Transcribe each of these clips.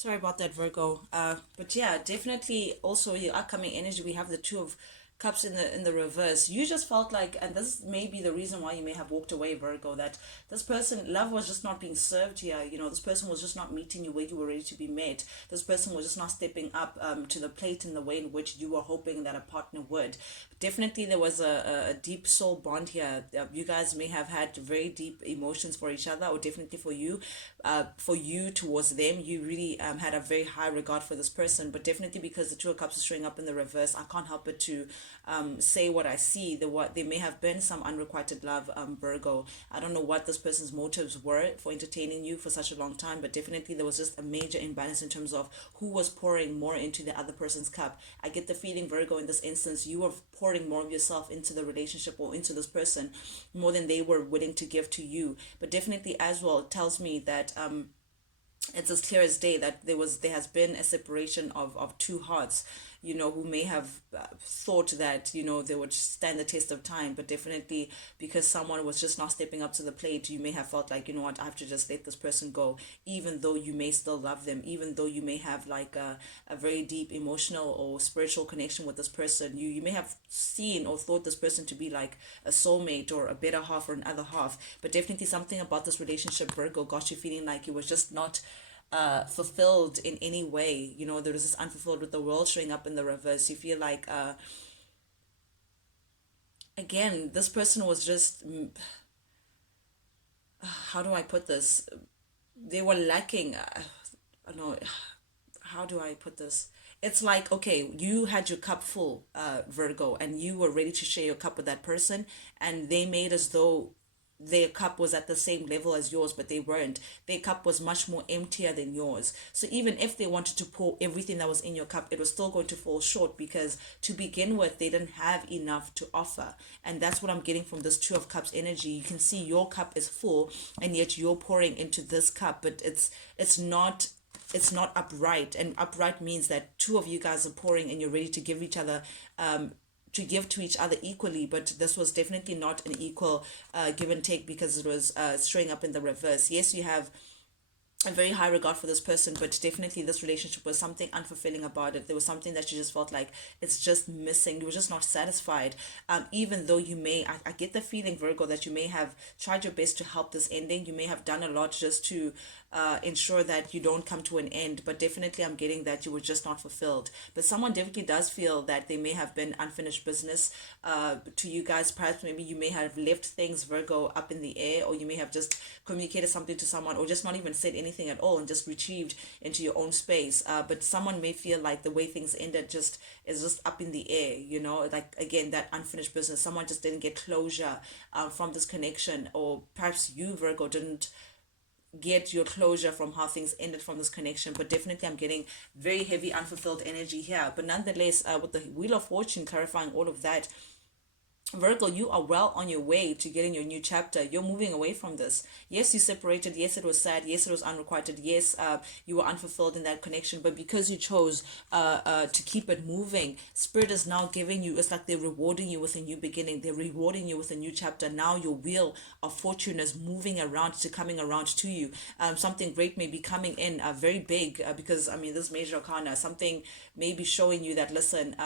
Sorry about that, Virgo. But yeah, definitely also your upcoming energy. We have the Two of Cups in the reverse. You just felt like, and this may be the reason why you may have walked away, Virgo, that this person, love was just not being served here. You know, this person was just not meeting you where you were ready to be met. This person was just not stepping up to the plate in the way in which you were hoping that a partner would. Definitely, there was a deep soul bond here. You guys may have had very deep emotions for each other, or definitely for you towards them. You really had a very high regard for this person, but definitely because the Two of Cups is showing up in the reverse, I can't help but to say what I see. What there may have been some unrequited love, Virgo. I don't know what this person's motives were for entertaining you for such a long time, but definitely there was just a major imbalance in terms of who was pouring more into the other person's cup. I get the feeling, Virgo, in this instance, you were pouring more of yourself into the relationship or into this person more than they were willing to give to you. But definitely as well, it tells me that it's as clear as day that there has been a separation of two hearts, you know, who may have thought that, you know, they would stand the test of time, but definitely because someone was just not stepping up to the plate, you may have felt like, you know what, I have to just let this person go, even though you may still love them, even though you may have like a very deep emotional or spiritual connection with this person. You may have seen or thought this person to be like a soulmate or a better half or another half, but definitely something about this relationship, Virgo, got you feeling like it was just not fulfilled in any way. You know, there was this unfulfilled with the world showing up in the reverse. You feel like, again, this person was just, how do I put this? They were lacking, I don't know, how do I put this? It's like, okay, you had your cup full, Virgo, and you were ready to share your cup with that person, and they made as though their cup was at the same level as yours, but they weren't. Their cup was much more emptier than yours. So even if they wanted to pour everything that was in your cup, it was still going to fall short because to begin with, they didn't have enough to offer. And that's what I'm getting from this Two of Cups energy. You can see your cup is full, and yet you're pouring into this cup, but it's not upright, and upright means that two of you guys are pouring and you're ready to give each other to give to each other equally, but this was definitely not an equal give and take because it was showing up in the reverse. Yes, you have a very high regard for this person, but definitely this relationship was something unfulfilling about it. There was something that you just felt like it's just missing. You were just not satisfied. Even though I get the feeling, Virgo, that you may have tried your best to help this ending. You may have done a lot just to ensure that you don't come to an end, but definitely I'm getting that you were just not fulfilled. But someone definitely does feel that they may have been unfinished business to you guys. Perhaps maybe you may have left things, Virgo, up in the air, or you may have just communicated something to someone, or just not even said anything at all and just retrieved into your own space. But someone may feel like the way things ended just is just up in the air, you know, like again, that unfinished business. Someone just didn't get closure from this connection, or perhaps you, Virgo, didn't get your closure from how things ended from this connection. But definitely I'm getting very heavy unfulfilled energy here. But nonetheless, with the Wheel of Fortune clarifying all of that, Virgo, you are well on your way to getting your new chapter. You're moving away from this. Yes, you separated. Yes, it was sad. Yes, it was unrequited. Yes, you were unfulfilled in that connection. But because you chose to keep it moving, Spirit is now giving you, it's like they're rewarding you with a new beginning. They're rewarding you with a new chapter. Now your wheel of fortune is moving around to coming around to you. Something great may be coming in very big because, I mean, this major arcana, something may be showing you that, listen,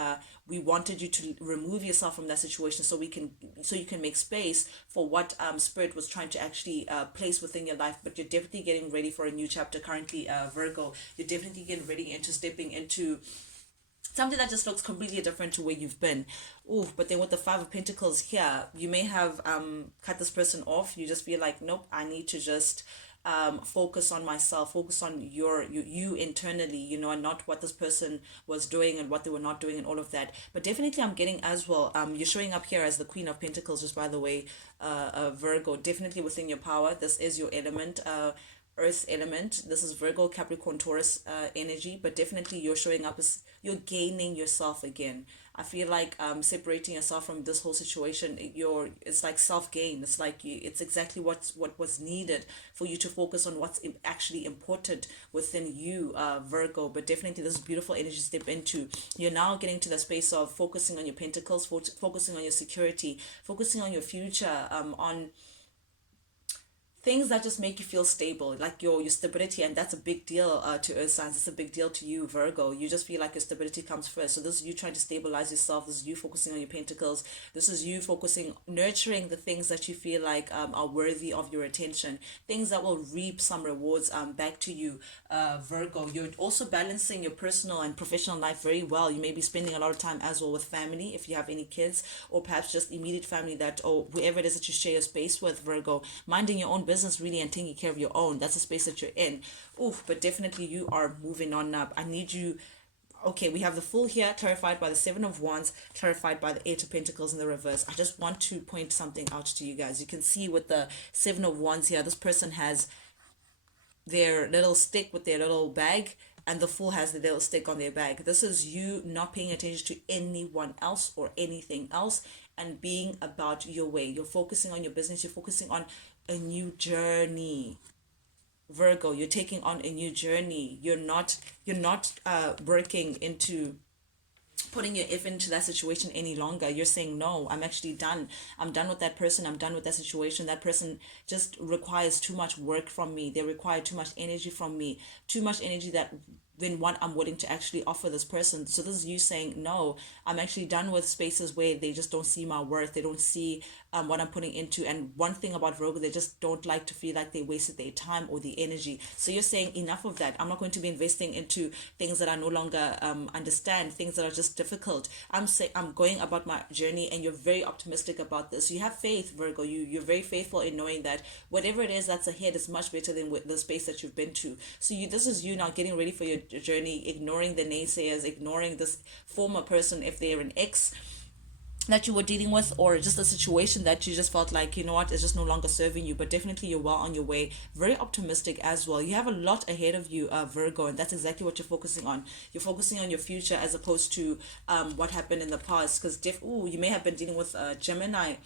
we wanted you to remove yourself from that situation so you can make space for what Spirit was trying to actually place within your life. But you're definitely getting ready for a new chapter currently, Virgo. You're definitely getting ready into stepping into something that just looks completely different to where you've been. Oh, but then with the Five of Pentacles here, you may have cut this person off. You just feel like, nope, I need to just focus on myself, focus on you internally, you know, and not what this person was doing and what they were not doing and all of that. But definitely I'm getting as well, you're showing up here as the Queen of Pentacles, just by the way, Virgo, definitely within your power. This is your element, earth element. This is Virgo, Capricorn, Taurus energy, but definitely you're showing up as you're gaining yourself again. I feel like separating yourself from this whole situation, it's like self gain. It's like it's exactly what was needed for you to focus on what's actually important within you, Virgo. But definitely this is beautiful energy to step into. You're now getting to the space of focusing on your pentacles, focusing on your security, focusing on your future, on things that just make you feel stable, like your stability. And that's a big deal to earth signs. It's a big deal to you, Virgo. You just feel like your stability comes first. So this is you trying to stabilize yourself. This is you focusing on your pentacles. This is you focusing, nurturing the things that you feel like are worthy of your attention, things that will reap some rewards back to you, Virgo. You're also balancing your personal and professional life very well. You may be spending a lot of time as well with family if you have any kids, or perhaps just immediate family, that, or whoever it is that you share your space with, Virgo. Minding your own business really and taking care of your own. That's a space that you're in. Oof, but definitely you are moving on up. I need you. Okay, we have the Fool here, clarified by the Seven of Wands, clarified by the Eight of Pentacles in the reverse. I just want to point something out to you guys. You can see with the Seven of Wands here, this person has their little stick with their little bag, and the Fool has the little stick on their bag. This is you not paying attention to anyone else or anything else and being about your way. You're focusing on your business. You're focusing on a new journey, Virgo. You're taking on a new journey. You're not working into putting your if into that situation any longer. You're saying, no, I'm actually done. I'm done with that person. I'm done with that situation. That person just requires too much work from me. They require too much energy from me, too much energy that than what I'm willing to actually offer this person. So this is you saying, no, I'm actually done with spaces where they just don't see my worth. They don't see what I'm putting into. And one thing about Virgo, they just don't like to feel like they wasted their time or the energy. So you're saying, enough of that. I'm not going to be investing into things that I no longer understand, things that are just difficult. I'm going about my journey, and you're very optimistic about this. You have faith, Virgo. You're very faithful in knowing that whatever it is that's ahead is much better than the space that you've been to. So this is you now getting ready for your journey, ignoring the naysayers, ignoring this former person if they're an ex that you were dealing with, or just a situation that you just felt like, you know what, it's just no longer serving you. But definitely you're well on your way. Very optimistic as well. You have a lot ahead of you, Virgo, and that's exactly what you're focusing on. You're focusing on your future as opposed to what happened in the past. Because you may have been dealing with Gemini,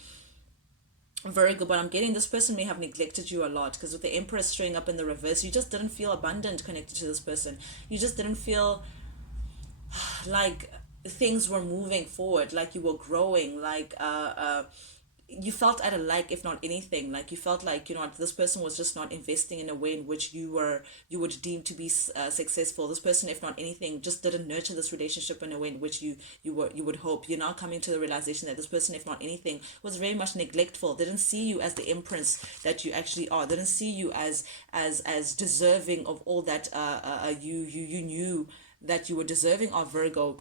Virgo, but I'm getting this person may have neglected you a lot, because with the Empress showing up in the reverse, you just didn't feel abundant connected to this person. You just didn't feel like things were moving forward, like you were growing, like you felt at a like, if not anything, like you felt like, you know what, this person was just not investing in a way in which you would deem to be successful. This person, if not anything, just didn't nurture this relationship in a way in which you would hope. You're now coming to the realization that this person, if not anything, was very much neglectful. They didn't see you as the empress that you actually are. They didn't see you as deserving of all that you knew that you were deserving of, Virgo.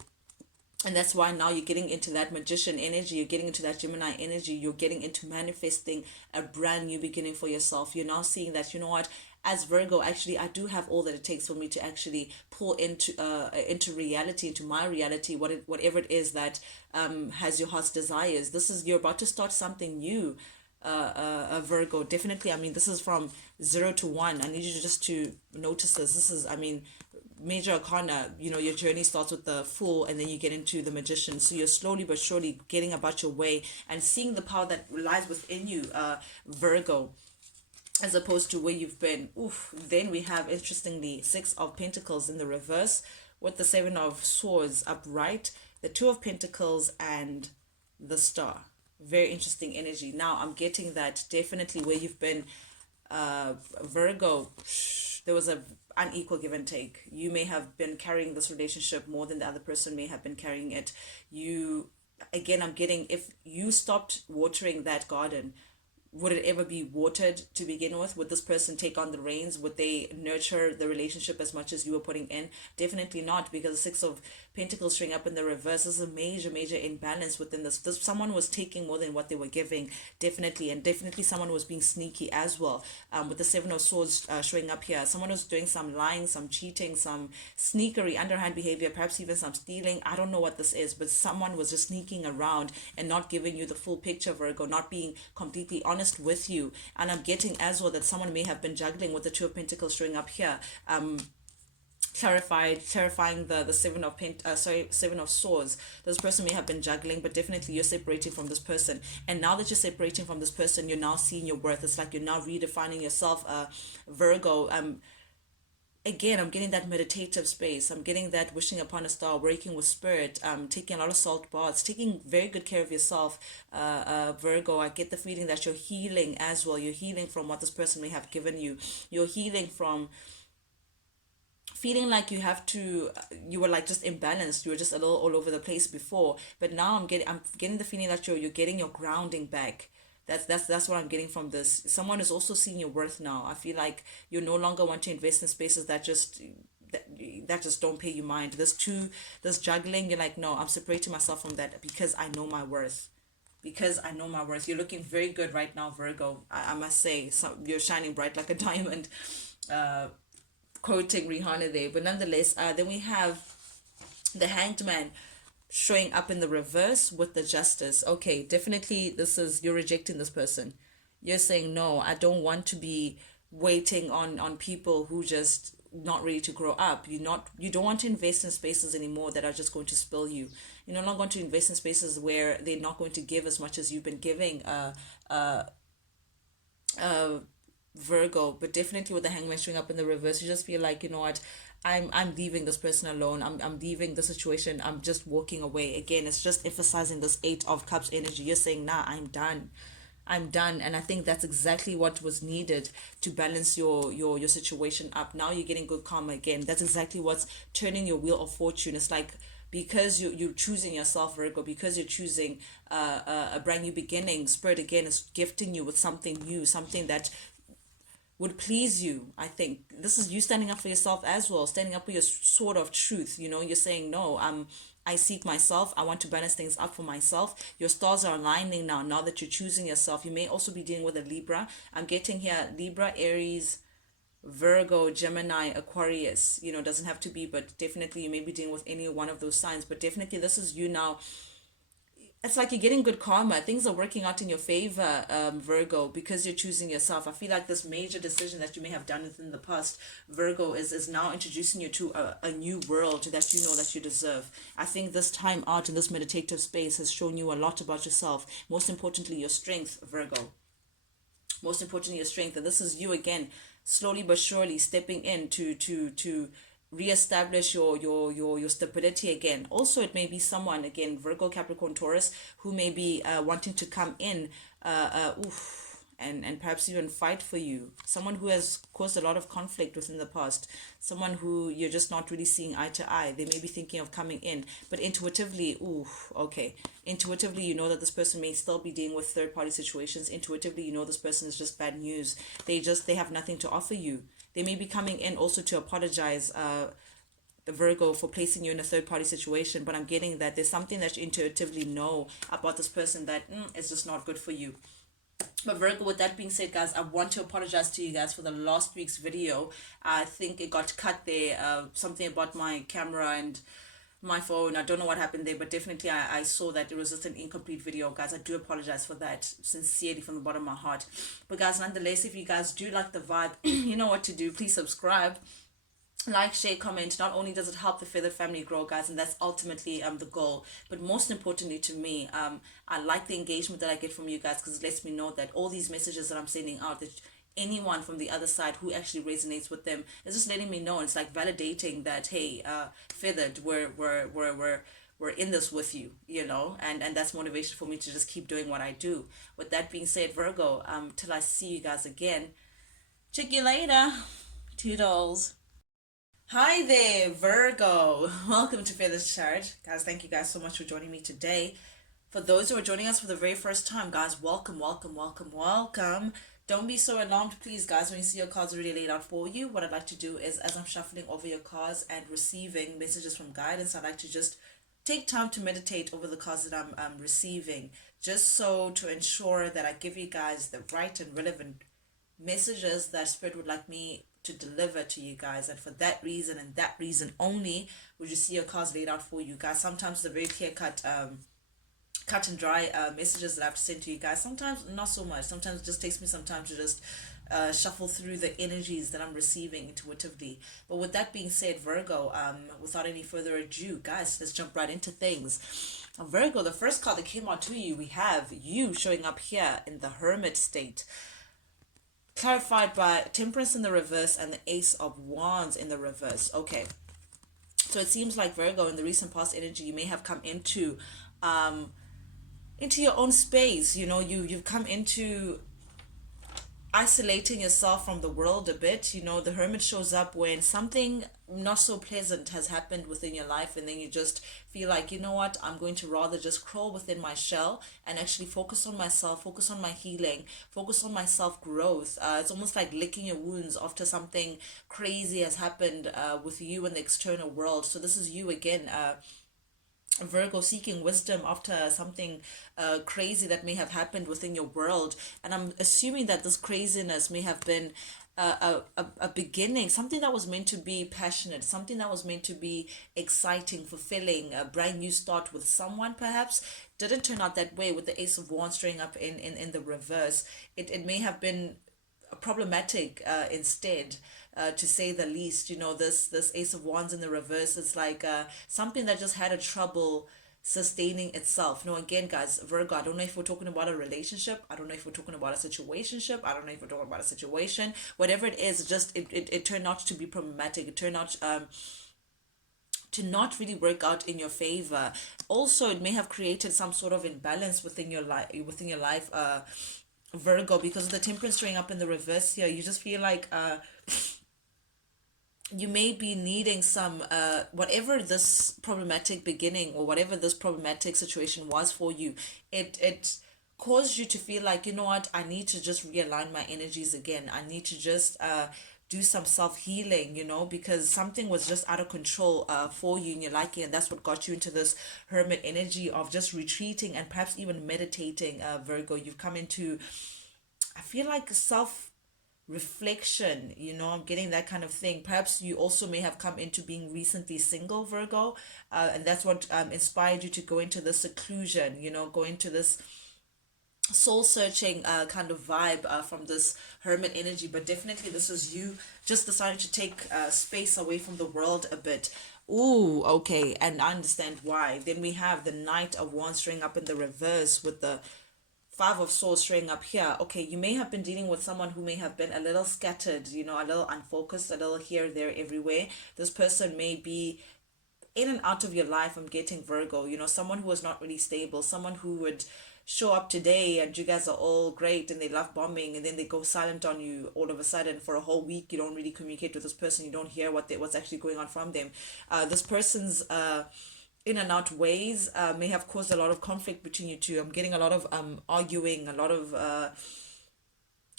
And that's why now you're getting into that magician energy, you're getting into that Gemini energy, you're getting into manifesting a brand new beginning for yourself. You're now seeing that, you know what, as Virgo, actually, I do have all that it takes for me to actually pull into reality, into my reality, whatever it is that has your heart's desires. You're about to start something new, Virgo. Definitely, I mean, this is from 0 to 1. I need you just to notice this. This is, I mean, major arcana. You know, your journey starts with the Fool, and then you get into the Magician. So you're slowly but surely getting about your way and seeing the power that lies within you, Virgo, as opposed to where you've been. Oof. Then we have, interestingly, Six of Pentacles in the reverse with the Seven of Swords upright, the Two of Pentacles, and the Star. Very interesting energy. Now I'm getting that definitely where you've been, Virgo, there was a unequal give and take. You may have been carrying this relationship more than the other person may have been carrying it. Again, I'm getting, if you stopped watering that garden, would it ever be watered to begin with? Would this person take on the reins? Would they nurture the relationship as much as you were putting in? Definitely not, because the Six of Pentacles showing up in the reverse is a major imbalance within this. Someone was taking more than what they were giving, definitely, and definitely someone was being sneaky as well. With the Seven of Swords showing up here, someone was doing some lying, some cheating, some sneakery, underhand behavior, perhaps even some stealing. I don't know what this is, but someone was just sneaking around and not giving you the full picture, Virgo, not being completely honest with you. And I'm getting as well that someone may have been juggling with the Two of Pentacles showing up here, clarifying the Seven of Swords. This person may have been juggling, but definitely you're separating from this person. And now that you're separating from this person, you're now seeing your worth. It's like you're now redefining yourself, Virgo. again, I'm getting that meditative space. I'm getting that wishing upon a star, working with spirit, taking a lot of salt baths, taking very good care of yourself, Virgo. I get the feeling that you're healing as well. You're healing from what this person may have given you. You're healing from feeling like you were like just imbalanced. You were just a little all over the place before, but now I'm getting the feeling that you're getting your grounding back. That's what I'm getting from this. Someone is also seeing your worth now. I feel like you no longer want to invest in spaces that, that just don't pay you mind. This juggling, you're like, no, I'm separating myself from that because I know my worth. Because I know my worth. You're looking very good right now, Virgo. I must say, you're shining bright like a diamond. Quoting Rihanna there. But nonetheless, then we have the Hanged Man showing up in the reverse with the Justice. Okay, definitely you're rejecting this person. You're saying, no, I don't want to be waiting on people who just not ready to grow up. You don't want to invest in spaces anymore that are just going to spill you. You're no longer going to invest in spaces where they're not going to give as much as you've been giving. Uh Virgo, but definitely with the Hangman showing up in the reverse, you just feel like, you know what, I'm leaving this person alone. I'm leaving the situation. I'm just walking away. Again, it's just emphasizing this Eight of Cups energy. You're saying, nah, I'm done. I'm done. And I think that's exactly what was needed to balance your situation up. Now you're getting good karma again. That's exactly what's turning your wheel of fortune. It's like, because you're choosing yourself, Virgo, because you're choosing a brand new beginning, Spirit again is gifting you with something new, something that would please you. I think this is you standing up for yourself as well, standing up for your sword of truth. You're saying, no, I seek myself. I want to balance things up for myself. Your stars are aligning now that you're choosing yourself. You may also be dealing with a Libra. I'm getting here Libra, Aries, Virgo, Gemini, Aquarius. Doesn't have to be, but definitely you may be dealing with any one of those signs. But definitely this is you now. It's like you're getting good karma. Things are working out in your favor, Virgo, because you're choosing yourself. I feel like this major decision that you may have done within the past, Virgo, is now introducing you to a new world that you know that you deserve. I think this time out in this meditative space has shown you a lot about yourself. Most importantly, your strength, Virgo. Most importantly, your strength. And this is you again, slowly but surely stepping in to reestablish your stability again. Also, it may be someone again, Virgo, Capricorn, Taurus, who may be wanting to come in and perhaps even fight for you. Someone who has caused a lot of conflict within the past. Someone who you're just not really seeing eye to eye. They may be thinking of coming in, but intuitively, okay. Intuitively, you know that this person may still be dealing with third party situations. Intuitively, you know this person is just bad news. They have nothing to offer you. They may be coming in also to apologize, the Virgo, for placing you in a third party situation. But I'm getting that there's something that you intuitively know about this person that is just not good for you. But Virgo, with that being said, guys, I want to apologize to you guys for the last week's video. I think it got cut there. Something about my camera and my phone. I don't know what happened there, but definitely I saw that it was just an incomplete video, guys. I do apologize for that sincerely from the bottom of my heart. But guys, nonetheless, if you guys do like the vibe, you know what to do. Please subscribe, like, share, comment. Not only does it help the feathered family grow, guys, and that's ultimately the goal, but most importantly to me, I like the engagement that I get from you guys, because it lets me know that all these messages that I'm sending out, that anyone from the other side who actually resonates with them, is just letting me know. It's like validating that, hey, feathered, we're in this with you, and that's motivation for me to just keep doing what I do. With that being said, Virgo, till I see you guys again, check you later. Toodles. Hi there, Virgo. Welcome to Feathers Chart. Guys, thank you guys so much for joining me today. For those who are joining us for the very first time, guys, welcome, welcome, welcome, welcome. Don't be so alarmed, please, guys, when you see your cards already laid out for you. What I'd like to do is, as I'm shuffling over your cards and receiving messages from guidance, I'd like to just take time to meditate over the cards that I'm receiving, just so to ensure that I give you guys the right and relevant messages that Spirit would like me to deliver to you guys. And for that reason and that reason only, would you see your cards laid out for you guys. Sometimes the very clear cut and dry messages that I have to send to you guys. Sometimes not so much. Sometimes it just takes me some time to just shuffle through the energies that I'm receiving intuitively. But with that being said, Virgo, without any further ado, guys, let's jump right into things. Virgo, the first card that came out to you, we have you showing up here in the Hermit state. clarified by Temperance in the reverse and the Ace of Wands in the reverse. Okay, so it seems like Virgo, in the recent past energy, you may have come into your own space. You know, you've come into isolating yourself from the world a bit. You know, the hermit shows up when something not so pleasant has happened within your life, and then you just feel like, you know what, I'm going to rather just crawl within my shell and actually focus on myself, focus on my healing, focus on my self growth. It's almost like licking your wounds after something crazy has happened with you in the external world. So this is you again, Virgo, seeking wisdom after something crazy that may have happened within your world. And I'm assuming that this craziness may have been a beginning, something that was meant to be passionate, something that was meant to be exciting, fulfilling, a brand new start with someone perhaps. Didn't turn out that way with the Ace of Wands showing up in the reverse. It may have been problematic instead, to say the least. You know, this Ace of Wands in the reverse is like something that just had a trouble sustaining itself. No, again, guys, Virgo, I don't know if we're talking about a relationship, I don't know if we're talking about a situationship, I don't know if we're talking about a situation, whatever it is, just it turned out to be problematic. It turned out to not really work out in your favor. Also, it may have created some sort of imbalance within your life, Virgo, because of the Temperance showing up in the reverse here. You just feel like you may be needing some whatever this problematic beginning or whatever this problematic situation was for you, it caused you to feel like, you know what, I need to just realign my energies again. I need to just do some self-healing, you know, because something was just out of control for you in your liking, and that's what got you into this hermit energy of just retreating and perhaps even meditating. Virgo, you've come into, I feel like, self reflection. You know, I'm getting that kind of thing. Perhaps you also may have come into being recently single, Virgo, and that's what inspired you to go into this seclusion, you know, go into this soul searching kind of vibe from this hermit energy. But definitely this is you just deciding to take space away from the world a bit. Ooh, okay, and I understand why. Then we have the Knight of Wands showing up in the reverse with the Five of Swords showing up here. Okay, you may have been dealing with someone who may have been a little scattered, you know, a little unfocused, a little here, there, everywhere. This person may be in and out of your life. I'm getting, Virgo, you know, someone who is not really stable, someone who would show up today and you guys are all great and they love bombing, and then they go silent on you all of a sudden for a whole week. You don't really communicate with this person, you don't hear what's actually going on from them. This person's in and out ways may have caused a lot of conflict between you two. I'm getting a lot of arguing, a lot of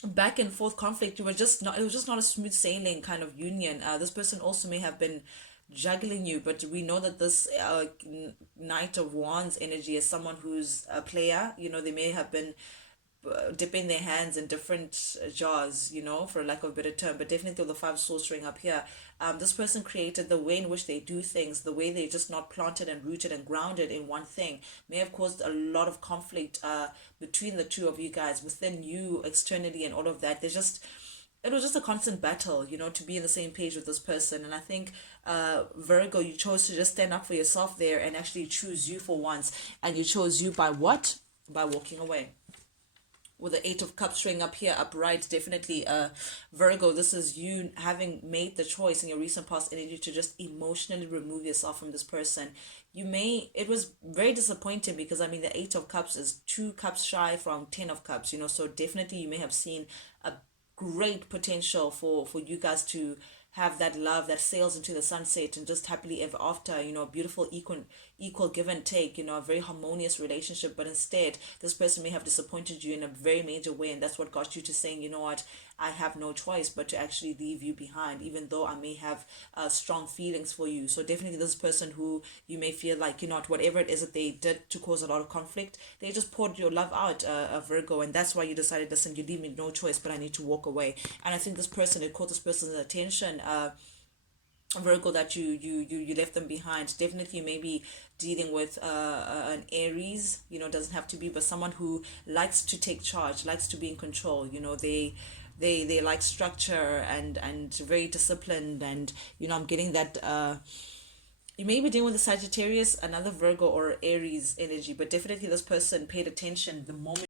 back and forth conflict. You were just not, it was just not a smooth sailing kind of union. This person also may have been juggling you, but we know that this Knight of Wands energy is someone who's a player. You know, they may have been dipping their hands in different jars, you know, for lack of a better term. But definitely with the Five Swords showing up here, this person created the way in which they do things, the way they're just not planted and rooted and grounded in one thing, may have caused a lot of conflict between the two of you guys, within you, externally, and all of that. There's just, it was just a constant battle, you know, to be in the same page with this person. And I think Virgo, you chose to just stand up for yourself there and actually choose you for once. And you chose you by what? By walking away. With the Eight of Cups showing up here upright, definitely Virgo, this is you having made the choice in your recent past energy to just emotionally remove yourself from this person. You may, it was very disappointing because I mean the Eight of Cups is 2 cups shy from 10 of Cups, you know, so definitely you may have seen a great potential for you guys to have that love that sails into the sunset and just happily ever after, you know, a beautiful equal give and take, you know, a very harmonious relationship. But instead this person may have disappointed you in a very major way, and that's what got you to saying, you know what, I have no choice but to actually leave you behind, even though I may have strong feelings for you. So definitely this person who you may feel like, you know what, whatever it is that they did to cause a lot of conflict, they just poured your love out, Virgo, and that's why you decided, listen, you leave me no choice but I need to walk away. And I think this person, it caught this person's attention, Virgo, that you left them behind. Definitely maybe dealing with an Aries, you know, doesn't have to be, but someone who likes to take charge, likes to be in control. You know, they like structure and very disciplined, and you know, I'm getting that you may be dealing with a Sagittarius, another Virgo or Aries energy, but definitely this person paid attention the moment